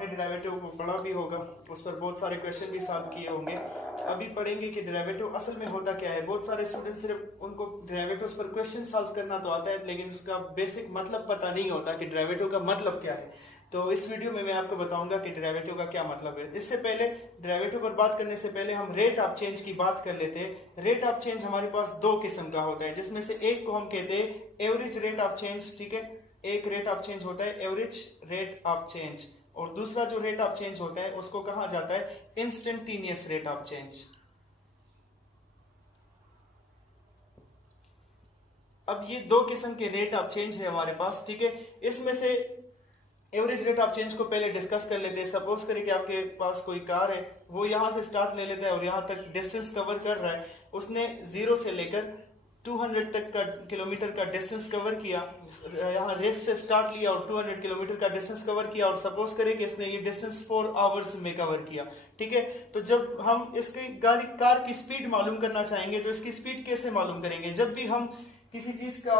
आपने डेरिवेटिव को पढ़ा भी होगा, उस पर बहुत सारे क्वेश्चन भी सॉल्व किए होंगे। अभी पढ़ेंगे कि डेरिवेटिव असल में होता क्या है। बहुत सारे स्टूडेंट सिर्फ उनको डेरिवेटिव्स पर क्वेश्चन सॉल्व करना तो आता है, लेकिन उसका बेसिक मतलब पता नहीं होता कि डेरिवेटिव का मतलब क्या है। तो इस वीडियो में मैं आपको बताऊंगा कि डेरिवेटिव का क्या मतलब है। इससे पहले डेरिवेटिव पर बात करने से पहले हम रेट ऑफ चेंज की बात कर लेते हैं। रेट ऑफ चेंज हमारे पास दो किस्म का होता है, जिसमें से एक को हम कहते हैं एवरेज रेट ऑफ चेंज। ठीक है, एक रेट ऑफ चेंज होता है एवरेज रेट ऑफ चेंज, और दूसरा जो रेट ऑफ चेंज होता है उसको कहा जाता है इंस्टेंटेनियस रेट ऑफ चेंज। अब ये दो किस्म के रेट ऑफ चेंज है हमारे पास। ठीक है, इसमें से एवरेज रेट ऑफ चेंज को पहले डिस्कस कर लेते हैं। सपोज करें कि आपके पास कोई कार है, वो यहाँ से स्टार्ट ले लेता है और यहाँ तक डिस्टेंस कवर कर रहा है। उसने 0 से लेकर 200 तक का किलोमीटर का डिस्टेंस कवर किया। यहाँ रेस से स्टार्ट लिया और 200 किलोमीटर का डिस्टेंस कवर किया, और सपोज करें कि इसने ये डिस्टेंस 4 आवर्स में कवर किया। ठीक है, तो जब हम इसकी कार की स्पीड मालूम करना चाहेंगे तो इसकी स्पीड कैसे मालूम करेंगे। जब भी हम किसी चीज का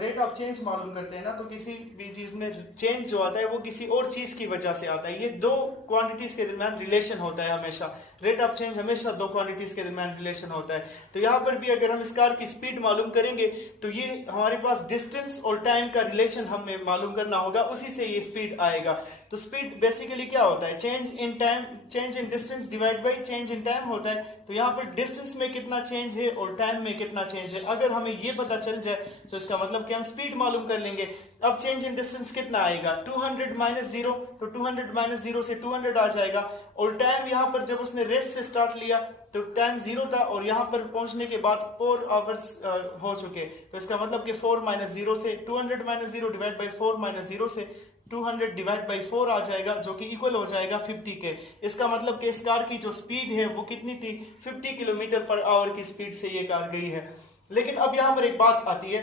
रेट ऑफ चेंज मालूम करते हैं ना, तो किसी भी चीज में चेंज जो आता है वो किसी और चीज की वजह से आता है। ये दो क्वांटिटीज के दरमियान रिलेशन होता है हमेशा। रेट ऑफ चेंज हमेशा दो क्वांटिटीज के दरमियान रिलेशन होता है। तो यहाँ पर भी अगर हम इस कार की स्पीड मालूम करेंगे तो ये हमारे पास डिस्टेंस और टाइम का रिलेशन हमें मालूम करना होगा, उसी से ये स्पीड आएगा। तो स्पीड बेसिकली क्या होता है, change in time, change in distance divide by change in time होता है। तो यहाँ पर डिस्टेंस में कितना चेंज है और टाइम में कितना चेंज है, अगर हमें ये पता चल जाए तो इसका मतलब कि हम स्पीड मालूम कर लेंगे। अब चेंज इन डिस्टेंस कितना आएगा, 200 माइनस 0, तो 200 माइनस 0 से 200 आ जाएगा। और टाइम यहाँ पर जब उसने रेस से स्टार्ट लिया तो टाइम 0 था, और यहाँ पर पहुंचने के बाद 4 आवर्स हो चुके। तो इसका मतलब कि 4 माइनस 0 से 200 माइनस 0 डिवाइड बाई 4 माइनस 0 से 200 डिवाइड बाई 4 आ जाएगा, जो कि इक्वल हो जाएगा 50 के। इसका मतलब कि इस कार की जो स्पीड है वो कितनी थी, 50 किलोमीटर पर आवर की स्पीड से ये कार गई है। लेकिन अब यहाँ पर एक बात आती है,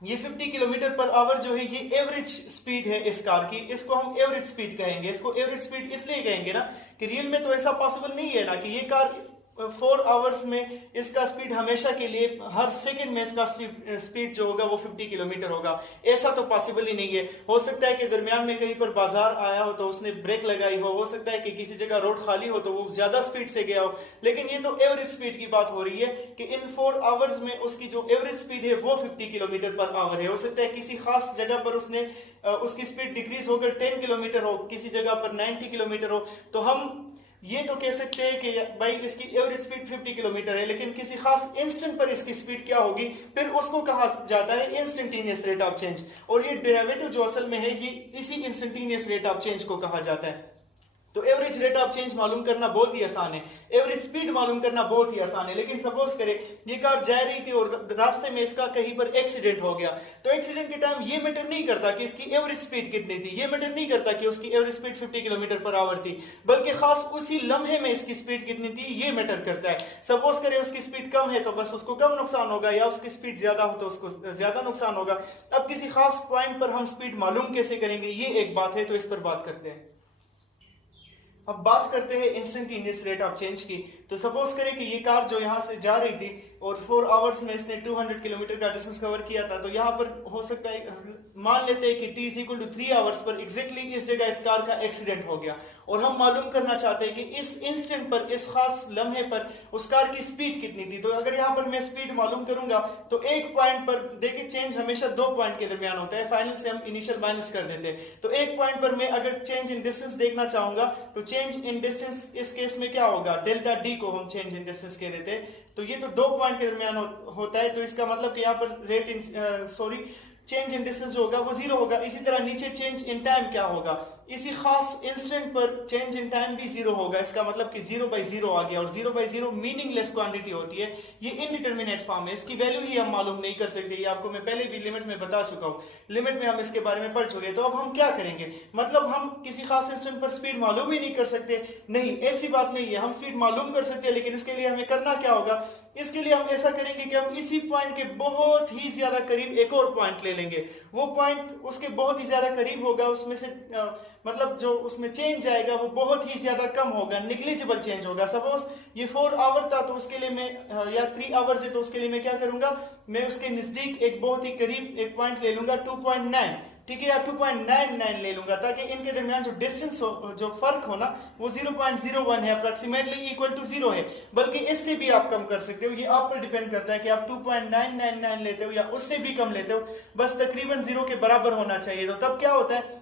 ये 50 किलोमीटर पर आवर जो है ये एवरेज स्पीड है इस कार की, इसको हम एवरेज स्पीड कहेंगे। इसको एवरेज स्पीड इसलिए कहेंगे ना कि रियल में तो ऐसा पॉसिबल नहीं है ना कि ये कार 4 आवर्स में इसका स्पीड हमेशा के लिए हर सेकंड में इसका स्पीड जो होगा वो 50 किलोमीटर होगा। ऐसा तो पॉसिबल ही नहीं है। हो सकता है कि दरमियान में कहीं पर बाजार आया हो तो उसने ब्रेक लगाई हो सकता है कि किसी जगह रोड खाली हो तो वो ज्यादा स्पीड से गया हो, लेकिन ये तो एवरेज स्पीड की बात हो रही है कि इन 4 आवर्स में उसकी जो एवरेज स्पीड है वो 50 किलोमीटर पर आवर है। हो सकता है किसी खास जगह पर उसने उसकी स्पीड डिक्रीज होकर 10 किलोमीटर हो, किसी जगह पर 90 किलोमीटर हो, तो हम ये तो कह सकते हैं कि भाई इसकी एवरेज स्पीड 50 किलोमीटर है, लेकिन किसी खास इंस्टेंट पर इसकी स्पीड क्या होगी, फिर उसको कहा जाता है इंस्टेंटेनियस रेट ऑफ चेंज। और ये डेरिवेटिव जो असल में है ये इसी इंस्टेंटेनियस रेट ऑफ चेंज को कहा जाता है। तो एवरेज रेट ऑफ चेंज मालूम करना बहुत ही आसान है, एवरेज स्पीड मालूम करना बहुत ही आसान है। लेकिन सपोज करें ये कार जा रही थी और रास्ते में इसका कहीं पर एक्सीडेंट हो गया, तो एक्सीडेंट के टाइम ये मैटर नहीं करता कि इसकी एवरेज स्पीड कितनी थी, ये मैटर नहीं करता कि उसकी average speed 50 kilometre per hour थी, बल्कि खास उसी लम्हे में इसकी स्पीड कितनी थी ये मैटर करता है। सपोज करें उसकी स्पीड कम है तो बस उसको कम नुकसान होगा, या उसकी स्पीड ज्यादा हो तो उसको ज्यादा नुकसान होगा। अब किसी खास पॉइंट पर हम स्पीड मालूम कैसे करेंगे, ये एक बात है, तो इस पर बात करते हैं। अब बात करते हैं इंस्टेंटेनियस रेट ऑफ चेंज की। तो सपोज करें कि ये कार जो यहाँ से जा रही थी और 4 आवर्स में इसने 200 किलोमीटर का डिस्टेंस कवर किया था, तो यहाँ पर हो सकता है मान लेते हैं कि t इक्वल टू 3 आवर्स पर एग्जैक्टली इस जगह इस कार का एक्सीडेंट हो गया, और हम मालूम करना चाहते हैं कि इस इंस्टेंट पर, इस खास लम्हे पर उस कार की स्पीड कितनी थी। तो अगर यहाँ पर मैं स्पीड मालूम करूंगा तो एक पॉइंट पर, देखिए चेंज हमेशा 2 पॉइंट के दरमियान होता है, फाइनल से हम इनिशियल माइनस कर देते हैं। तो एक पॉइंट पर मैं अगर चेंज इन डिस्टेंस देखना चाहूंगा तो चेंज इन डिस्टेंस इस केस में क्या होगा, डेल्टा डी को हम चेंज इन डिस्टेंस कह देते हैं। तो ये तो 2 पॉइंट के दरमियान होता है, तो इसका मतलब कि यहाँ पर चेंज इन डिस्टेंस जो होगा वो 0 होगा। इसी तरह नीचे चेंज इन टाइम क्या होगा, इसी खास इंस्टेंट पर चेंज इन टाइम भी 0 होगा। इसका मतलब कि 0/0 आ गया, और 0/0 मीनिंगलेस क्वांटिटी होती है, ये इनडिटरमिनेट फॉर्म है, इसकी वैल्यू ही हम मालूम नहीं कर सकते। ये आपको मैं पहले भी लिमिट में बता चुका हूँ, लिमिट में हम इसके बारे में पढ़ चुके हैं। तो अब हम क्या करेंगे, मतलब हम किसी खास इंस्टेंट पर स्पीड मालूम ही नहीं कर सकते? नहीं, ऐसी बात नहीं है, हम स्पीड मालूम कर सकते हैं, लेकिन इसके लिए हमें करना क्या होगा, इसके लिए हम ऐसा करेंगे कि हम इसी पॉइंट के बहुत ही ज्यादा करीब एक और पॉइंट ले लेंगे। वो पॉइंट उसके बहुत ही ज्यादा करीब होगा, उसमें से मतलब जो उसमें चेंज आएगा वो बहुत ही ज्यादा कम होगा, निग्लिजिबल चेंज होगा। सपोज ये 4 आवर था तो उसके लिए मैं, या 3 आवर्स है तो उसके लिए मैं क्या करूंगा, मैं उसके नजदीक एक बहुत ही करीब एक पॉइंट ले लूंगा 2.9। ठीक है, या 2.99 ले लूंगा, ताकि इनके दरमियान जो डिस्टेंस हो, जो फर्क हो ना, वो 0.01 है, अप्रोक्सीमेटली इक्वल टू 0 है। बल्कि इससे भी आप कम कर सकते हो, ये आप पर डिपेंड करता है कि आप 2.999 लेते हो या उससे भी कम लेते हो, बस तकरीबन 0 के बराबर होना चाहिए। तो तब क्या होता है,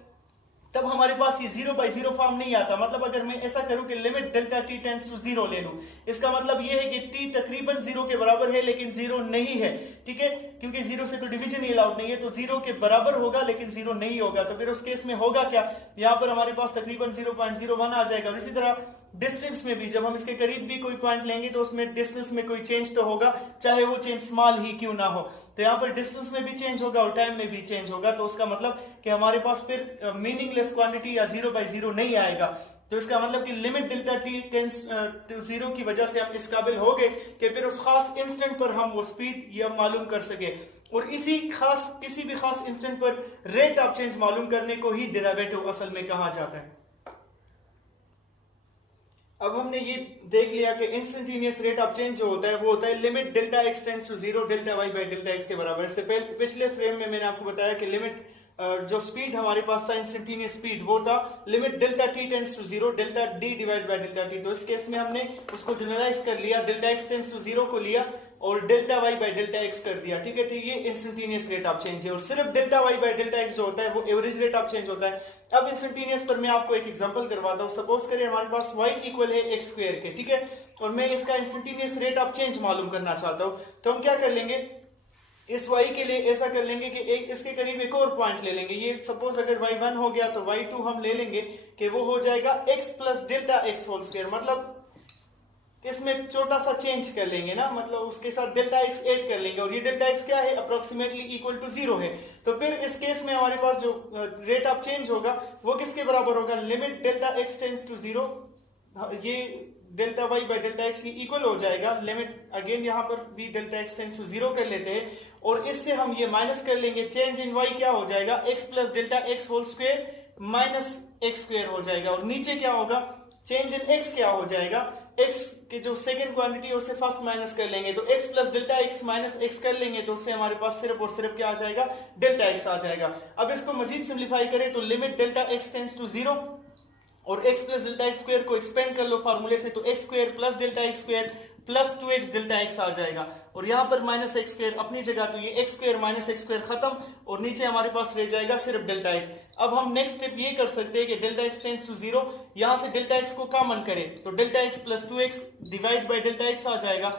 तब हमारे पास ये 0/0 फॉर्म नहीं आता। मतलब अगर मैं ऐसा करूं कि limit delta t tends to 0 ले लूं, इसका मतलब ये है कि t तकरीबन 0 के बराबर है लेकिन 0 नहीं है, ठीक है, क्योंकि 0 से तो डिवीजन ही अलाउड नहीं है, तो 0 के बराबर होगा लेकिन 0 नहीं होगा। तो फिर उस केस में होगा क्या, यहाँ पर हमारे पास तकरीबन 0.01 आ जाएगा। और इसी तरह डिस्टेंस में भी जब हम इसके करीब भी कोई पॉइंट लेंगे तो उसमें डिस्टेंस में कोई चेंज तो होगा, चाहे वो चेंज स्मॉल ही क्यों ना हो। तो यहाँ पर डिस्टेंस में भी चेंज होगा और टाइम में भी चेंज होगा, तो उसका मतलब कि हमारे पास फिर मीनिंगलेस क्वांटिटी या 0/0 नहीं आएगा। तो इसका मतलब कि limit delta t tends to 0 की वजह से हम इस काबिल हो गए कि फिर उस खास इंस्टेंट पर हम वो स्पीड ये मालूम कर सके, और इसी खास किसी भी खास इंस्टेंट पर रेट ऑफ चेंज मालूम करने को ही डेरिवेटिव असल में कहा जाता है। अब हमने ये देख लिया कि इंस्टेंटेनियस रेट ऑफ चेंज जो होता है वो होता है limit delta x tends to 0 delta y by delta x के बराबर। इससे पिछले फ्रेम में मैंने आपको बताया कि लिमिट जो स्पीड हमारे पास था इंस्टेंटेनियस स्पीड, वो था limit delta t tends to 0 delta d divide by delta t। तो इस केस में हमने उसको जनरलाइज कर लिया, डेल्टा x टेंड्स टू 0 को लिया और delta y by delta x कर दिया, ठीक है। तो ये इंस्टेंटेनियस रेट ऑफ चेंज है, और सिर्फ delta y by delta x जो होता है वो एवरेज रेट ऑफ चेंज होता है। अब इंस्टेंटेनियस पर मैं आपको एक एग्जांपल करवाता हूं। सपोज करिए हमारे पास y इक्वल है x स्क्वायर के, ठीक है, और मैं इसका इंस्टेंटेनियस रेट ऑफ चेंज मालूम करना चाहता हूं। तो हम क्या कर लेंगे, इस y के लिए ऐसा कर लेंगे कि एक इसके करीब एक और पॉइंट ले लेंगे। ये सपोज अगर y1 हो गया तो y2 हम ले लेंगे कि वो हो जाएगा x plus delta x whole square. मतलब इसमें छोटा सा चेंज कर लेंगे ना, मतलब उसके साथ डेल्टा x ऐड कर लेंगे, और ये डेल्टा x क्या है, अप्रोक्सीमेटली इक्वल टू 0 है। तो फिर इस केस में हमारे पास जो रेट ऑफ चेंज होगा वो किसके बराबर होगा, limit delta x tends to 0, ये delta y by delta x की इक्वल हो जाएगा। लिमिट अगेन यहाँ पर भी डेल्टा x टेंड्स टू 0 कर लेते हैं, और इससे हम ये माइनस कर लेंगे। चेंज इन y क्या हो जाएगा, x plus delta x whole square minus x square हो जाएगा, और नीचे क्या होगा, चेंज इन x क्या हो जाएगा, x की जो सेकंड क्वांटिटी है उससे फर्स्ट माइनस कर लेंगे, तो x plus delta x minus x कर लेंगे, तो उससे हमारे पास सिर्फ और सिर्फ क्या आ जाएगा, डेल्टा x आ जाएगा। अब इसको मजीद सिंप्लीफाई करें तो limit delta x tends to 0 और x plus delta x square को एक्सपेंड कर लो फार्मूले से, तो x square plus delta x square plus 2x delta x आ जाएगा, और यहाँ पर माइनस x स्क्वायर अपनी जगह, तो ये x square minus x square खत्म, और नीचे हमारे पास रह जाएगा सिर्फ डेल्टा x। अब हम नेक्स्ट स्टेप ये कर सकते हैं कि डेल्टा x टेंड्स टू 0, यहाँ से डेल्टा x को कॉमन करें तो delta x plus 2x divide by delta x आ जाएगा।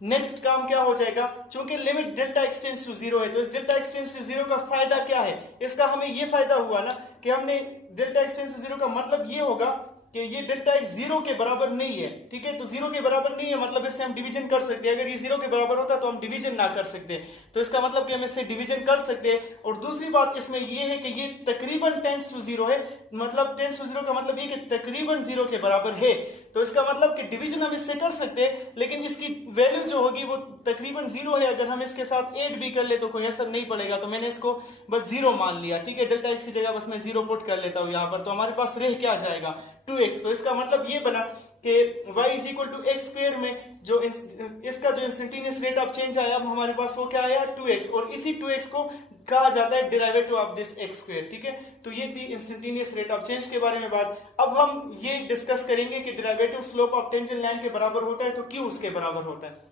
नेक्स्ट काम क्या हो जाएगा, चूंकि limit delta x tends to 0 है, तो इस डेल्टा x टेंड्स टू 0 का फायदा क्या है, इसका हमें ये फायदा हुआ ना कि हमने डेल्टा x टेंड्स टू 0 का मतलब ये होगा कि ये डेल्टा x 0 के बराबर नहीं है, ठीक है। तो 0 के बराबर नहीं है मतलब इससे हम डिवीजन कर सकते हैं। अगर ये 0 के बराबर होता तो हम डिवीजन ना कर सकते, तो इसका मतलब कि हम इससे डिवीजन कर सकते हैं। और दूसरी बात इसमें ये है कि ये तकरीबन टेंड्स टू 0 है, मतलब टेंड्स टू 0 का मतलब ये कि तकरीबन 0 के बराबर है, तो इसका मतलब कि डिवीजन हम इससे कर सकते हैं, लेकिन इसकी वैल्यू जो होगी वो तकरीबन 0 है। अगर हम इसके साथ 8 भी कर ले तो कोई असर नहीं पड़ेगा, तो मैंने इसको बस 0 मान लिया, ठीक है। डेल्टा x की जगह बस मैं 0 पुट कर लेता हूँ यहाँ पर, तो हमारे पास रह क्या जाएगा, 2x। तो इसका मतलब ये बना कि y is equal to x square में जो इसका जो इंस्टेंटेनियस रेट ऑफ चेंज आया हमारे पास वो क्या आया, 2x, और इसी 2x को कहा जाता है derivative of this x square, ठीक है। तो ये थी इंस्टेंटेनियस रेट ऑफ चेंज के बारे में बात। अब हम ये डिस्कस करेंगे कि derivative slope of tangent line के बराबर होता है, तो क्यों उसके बराबर होता है।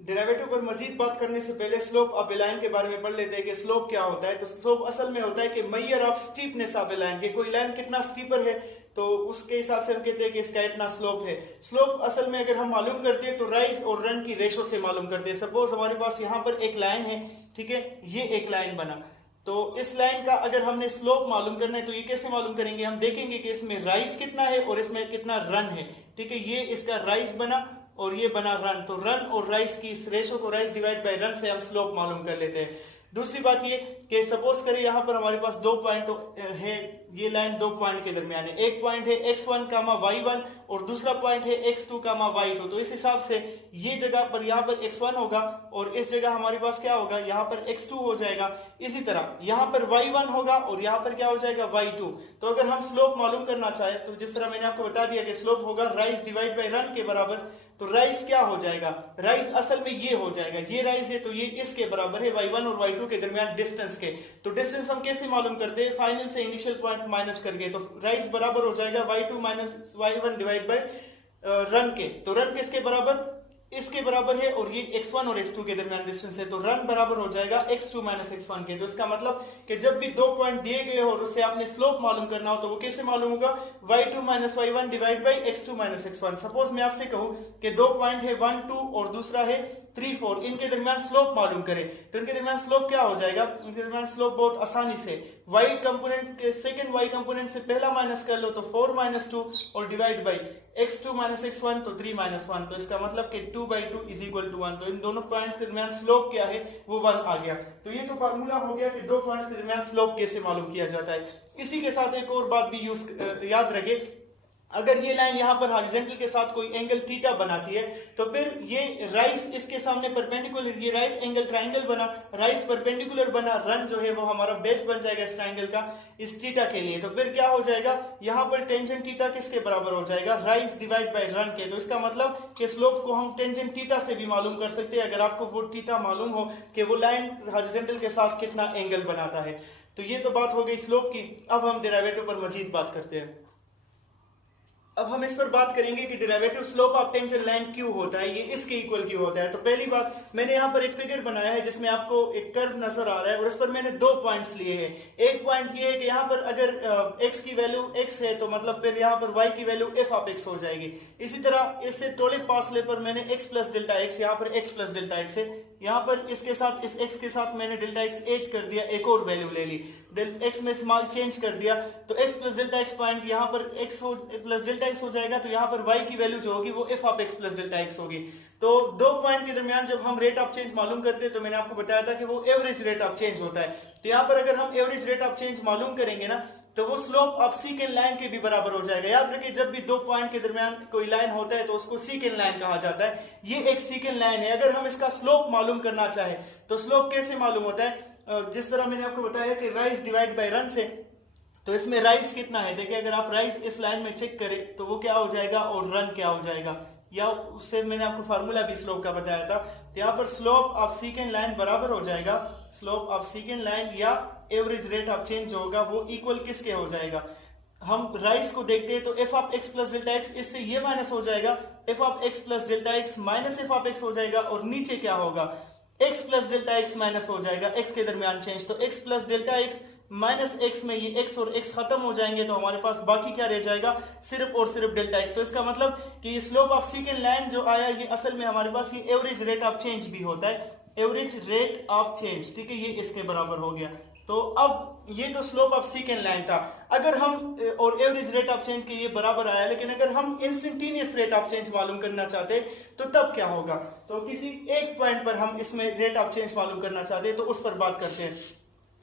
डेरिवेटिव पर मजीद बात करने से पहले स्लोप ऑफ ए लाइन के बारे में पढ़ लेते हैं कि स्लोप क्या होता है। तो स्लोप असल में होता है कि measure of steepness of A line, के कोई लाइन कितना स्टीपर है तो उसके हिसाब से हम कहते हैं कि इसका इतना स्लोप है। स्लोप असल में अगर हम मालूम करते हैं तो राइज और रन की रेशो से मालूम करते हैं। सपोज हमारे पास यहाँ पर एक लाइन है, ठीक है, ये एक लाइन बना, तो इस लाइन का अगर हमने स्लोप मालूम करना है तो ये कैसे मालूम करेंगे, हम देखेंगे कि इसमें राइज कितना है और इसमें कितना रन है, ठीक है। ये इसका राइज बना और ये बना रन, तो रन और राइज की इस रेशो को राइज डिवाइड बाय रन से हम स्लोप मालूम कर लेते हैं। दूसरी बात ये कि सपोज करें यहाँ पर हमारे पास 2 पॉइंट है, ये लाइन 2 पॉइंट के दरमियान है, एक पॉइंट है x1, y1 और दूसरा पॉइंट है x2, y2। तो इस हिसाब से ये जगह पर यहाँ पर x1 होगा और इस जगह हमारे पास क्या होगा, यहाँ पर x2 हो जाएगा। इसी तरह यहाँ पर y1 होगा और यहाँ पर क्या हो जाएगा, y2। तो अगर हम स्लोप मालूम करना चाहे तो जिस तरह मैंने आपको बता दिया कि स्लोप होगा राइज डिवाइड बाय रन के बराबर, तो राइज क्या हो जाएगा, राइज असल में ये हो जाएगा, ये राइज है तो ये इसके बराबर है y1 और y2 के दरमियान डिस्टेंस के। तो डिस्टेंस हम कैसे मालूम करते हैं, फाइनल से इनिशियल पॉइंट माइनस करके। तो राइज बराबर हो जाएगा y2 minus y1 divide by run के। तो रन किसके बराबर, इसके बराबर है, और ये x1 और x2 के दरमियान डिस्टेंस है, तो रन बराबर हो जाएगा x2 माइनस x1 के। तो इसका मतलब कि जब भी दो पॉइंट दिए गए हो और उससे आपने स्लोप मालूम करना हो तो वो कैसे मालूम होगा, y2 minus y1 divide by x2 minus x1। Suppose मैं आपसे कहूं कि दो पॉइंट है 1 2 और दूसरा है 3 4, इनके दरमियान स्लोप मालूम करें, तो इनके दरमियान स्लोप क्या हो जाएगा, इनके दरमियान स्लोप बहुत आसानी से y कंपोनेंट के सेकंड y कंपोनेंट से पहला माइनस कर लो तो 4 माइनस 2 और divide by x2 minus x1 तो 3 माइनस 1। तो इसका मतलब कि 2 बाई 2 इज इक्वल टू 1। तो इन दोनों पॉइंट्स के दरमियान स्लोप क्या है, वो 1 आ गया। तो ये तो फार्मूला हो गया कि दो पॉइंट्स के दरमियान स्लोप कैसे मालूम किया जाता है। इसी के साथ एक और बात भी याद रखे, अगर ये लाइन यहाँ पर हॉरिजॉन्टल के साथ कोई एंगल थीटा बनाती है तो फिर ये राइज इसके सामने परपेंडिकुलर, ये राइट एंगल ट्राइंगल बना, राइज परपेंडिकुलर बना, रन जो है वो हमारा बेस बन जाएगा इस ट्राइंगल का इस थीटा के लिए। तो फिर क्या हो जाएगा, यहाँ पर टेंजेंट थीटा किसके बराबर हो जाएगा, राइज डिवाइड बाय रन के। तो इसका मतलब कि स्लोप को हम टेंजेंट थीटा से भी मालूम कर सकते हैं, अगर आपको वो थीटा मालूम हो कि वो लाइन हॉरिजॉन्टल के साथ कितना एंगल बनाता है। तो ये तो बात हो गई स्लोप की। अब हम डेरिवेटिव पर मजीद बात करते हैं। अब हम इस पर बात करेंगे कि derivative slope of tangent line क्यों होता है, ये इसके इक्वल क्यों होता है। तो पहली बात, मैंने यहाँ पर एक फिगर बनाया है जिसमें आपको एक कर्व नजर आ रहा है और इस पर मैंने दो पॉइंट्स लिए हैं। एक पॉइंट ये है कि यहाँ पर अगर x की वैल्यू x है तो मतलब फिर यहाँ पर y की वैल्यू f ऑफ x हो जाएगी। इसी तरह इससे थोड़े फासले पर मैंने x प्लस डेल्टा x, यहाँ पर x प्लस डेल्टा x है, यहाँ पर इसके साथ इस x के साथ मैंने डेल्टा x ऐड कर दिया, एक और वैल्यू ले ली, x में स्मॉल चेंज कर दिया, तो x plus delta x point यहाँ पर x प्लस डेल्टा x हो जाएगा, तो यहाँ पर y की वैल्यू जो होगी वो f of x plus delta x होगी। तो दो पॉइंट के दरमियान जब हम रेट ऑफ चेंज मालूम करते हैं तो मैंने आपको बताया था कि वो एवरेज रेट ऑफ चेंज होता है। तो यहाँ पर अगर हम एवरेज रेट ऑफ चेंज मालूम करेंगे ना तो वो स्लोप ऑफ सीकेंड लाइन के भी बराबर हो जाएगा। याद रखिए, जब भी दो पॉइंट के दरमियान कोई लाइन होता है तो उसको सीकेंड लाइन कहा जाता है। ये एक सीकेंड लाइन है। अगर हम इसका स्लोप मालूम करना चाहे तो स्लोप कैसे मालूम होता है, जिस तरह मैंने आपको बताया कि राइज डिवाइड बाय रन से, तो इसमें राइज कितना है, देखिए अगर आप राइज इस लाइन में चेक करें तो वो क्या हो जाएगा और रन क्या हो जाएगा, या उससे मैंने आपको फार्मूला भी स्लोप का बताया था। तो यहाँ पर स्लोप ऑफ सीकेंड लाइन बराबर हो जाएगा, स्लोप ऑफ सीकेंड लाइन या एवरेज रेट ऑफ चेंज जो होगा वो इक्वल किसके हो जाएगा। हम राइज को देखते हैं तो f of x plus delta x, इससे ये माइनस हो जाएगा, f of x plus delta x minus f of x हो जाएगा, और नीचे क्या होगा, x plus delta x minus हो जाएगा, x के दरमियान चेंज, तो x plus delta x minus x में ये x और x खत्म हो जाएंगे, तो हमारे पास बाकी क्या रह जाएगा, सिर्फ और सिर्फ डेल्टा x। तो इसका मतलब कि ये स्लोप ऑफ सीकेंड लाइन जो आया ये असल में हमारे पास ये एवरेज रेट ऑफ चेंज भी होता है, एवरेज रेट ऑफ चेंज, ठीक है, ये इसके बराबर हो गया। तो अब ये तो स्लोप ऑफ सीकेंड लाइन था। अगर हम और एवरेज रेट ऑफ चेंज के ये बराबर आया, लेकिन अगर हम इंस्टेंटेनियस रेट ऑफ चेंज मालूम करना चाहते तो तब क्या होगा, तो किसी एक पॉइंट पर हम इसमें रेट ऑफ चेंज मालूम करना चाहते हैं तो उस पर बात करते हैं।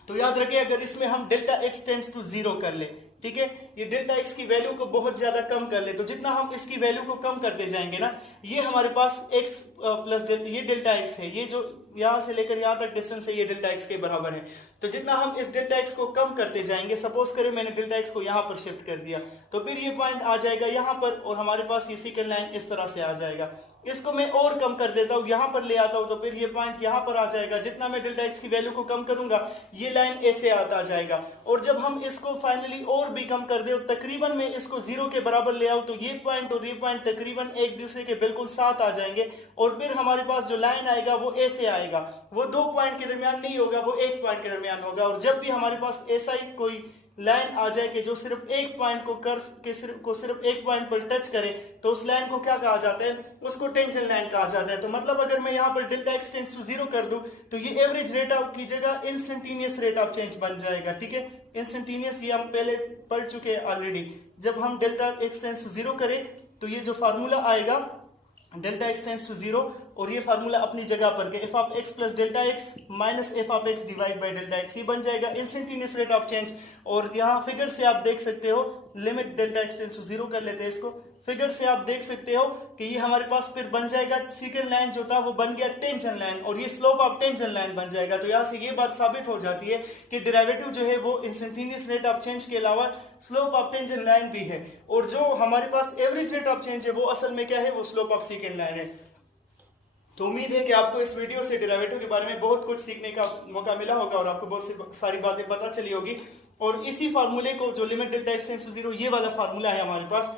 तो याद रखिए, अगर इसमें हम डेल्टा x टेंड्स टू 0 कर ले, ठीक है, ये डेल्टा x की वैल्यू को बहुत ज्यादा कम कर ले, तो जितना हम इसकी वैल्यू को कम करते जाएंगे ना, ये हमारे पास x प्लस ये डेल्टा x है, ये जो यहां से लेकर यहां तक डिस्टेंस है ये डेल्टा x के बराबर है। तो जितना हम इस डेल्टा x को कम करते जाएंगे, सपोज करें मैंने डेल्टा x को यहां पर शिफ्ट कर दिया, तो फिर ये पॉइंट आ जाएगा यहां पर और हमारे पास ये सेकंड लाइन इस तरह से आ जाएगा। इसको मैं और कम कर देता हूं, यहां पर ले आता हूं, तो फिर ये पॉइंट यहां पर आ जाएगा। जितना मैं डेल्टा x की वैल्यू को कम करूंगा ये लाइन ऐसे आता जाएगा, और जब हम इसको फाइनली और भी कम कर दे, तकरीबन मैं इसको 0 के बराबर ले आऊं, तो ये पॉइंट और ये पॉइंट तकरीबन एक दूसरे के बिल्कुल साथ आ जाएंगे, और फिर हमारे पास जो लाइन आएगा वो ऐसे आएगा, वो दो पॉइंट के दरमियान नहीं होगा, वो एक पॉइंट के दरमियान होगा। और जब भी हमारे पास ऐसा ही कोई लाइन आ जाए कि जो सिर्फ एक पॉइंट को कर्व के सिर्फ एक पॉइंट पर टच करे, तो उस लाइन को क्या कहा जाता है, उसको टेंजेंट लाइन कहा जाता है। तो मतलब अगर मैं यहाँ पर डेल्टा x टेंड्स टू 0 कर दूं तो ये एवरेज रेट ऑफ की जगह इंस्टेंटेनियस रेट ऑफ चेंज बन जाएगा, ठीक है। इंस्टेंटेनियस ये हम पहले पढ़ चुके हैं ऑलरेडी। जब हम डेल्टा x टेंड्स टू 0 करें तो ये जो फार्मूला आएगा डेल्टा x टेंड्स टू 0, और ये फार्मूला अपनी जगह पर के f of x plus delta x minus f of x divide by delta x, ये बन जाएगा इंस्टेंटेनियस रेट ऑफ चेंज। और यहाँ फिगर से आप देख सकते हो limit delta x tends to 0 कर लेते हैं इसको। फिगर से आप देख सकते हो कि ये हमारे पास फिर बन जाएगा सीकेंड लाइन जो था वो बन गया टेंजेंट लाइन, और ये स्लोप ऑफ टेंजेंट लाइन बन जाएगा। तो यहाँ से ये बात साबित हो जाती है कि डेरिवेटिव जो है वो इंस्टेंटेनियस रेट ऑफ चेंज के अलावा स्लोप ऑफ टेंजेंट लाइन भी है, और जो हमारे पास एवरेज रेट ऑफ चेंज है वो असल में क्या है, वो स्लोप ऑफ सीकेंड लाइन है। तो उम्मीद है कि आपको इस वीडियो से डेरिवेटिव के बारे में बहुत कुछ सीखने का मौका मिला होगा और आपको बहुत सी सारी बातें पता चली होगी। और इसी फार्मूले को, जो limit delta x tends to 0 ये वाला फार्मूला है हमारे पास,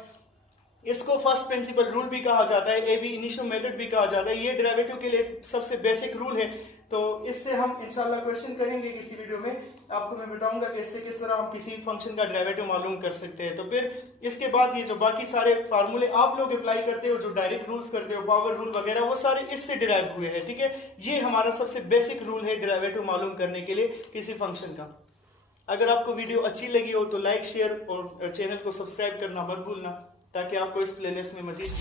इसको फर्स्ट प्रिंसिपल रूल भी कहा जाता है, ए बी इनिशियो मेथड भी कहा जाता है। ये डेरिवेटिव के लिए सबसे बेसिक रूल है। तो इससे हम इंशाल्लाह क्वेश्चन करेंगे किसी वीडियो में, आपको मैं बताऊंगा कि इससे किस तरह हम किसी फंक्शन का डेरिवेटिव मालूम कर सकते हैं। तो फिर इसके बाद ये जो बाकी सारे फार्मूले आप लोग अप्लाई करते हो, जो डायरेक्ट रूल्स करते हो, पावर रूल वगैरह, वो सारे इससे डिराइव हुए हैं, ठीक है। ये हमारा सबसे बेसिक रूल है डेरिवेटिव मालूम करने के लिए किसी फंक्शन का। अगर आपको वीडियो अच्छी लगी हो तो लाइक, शेयर और चैनल को सब्सक्राइब करना मत भूलना, ताकि आपको इस प्लेलिस्ट में मजीद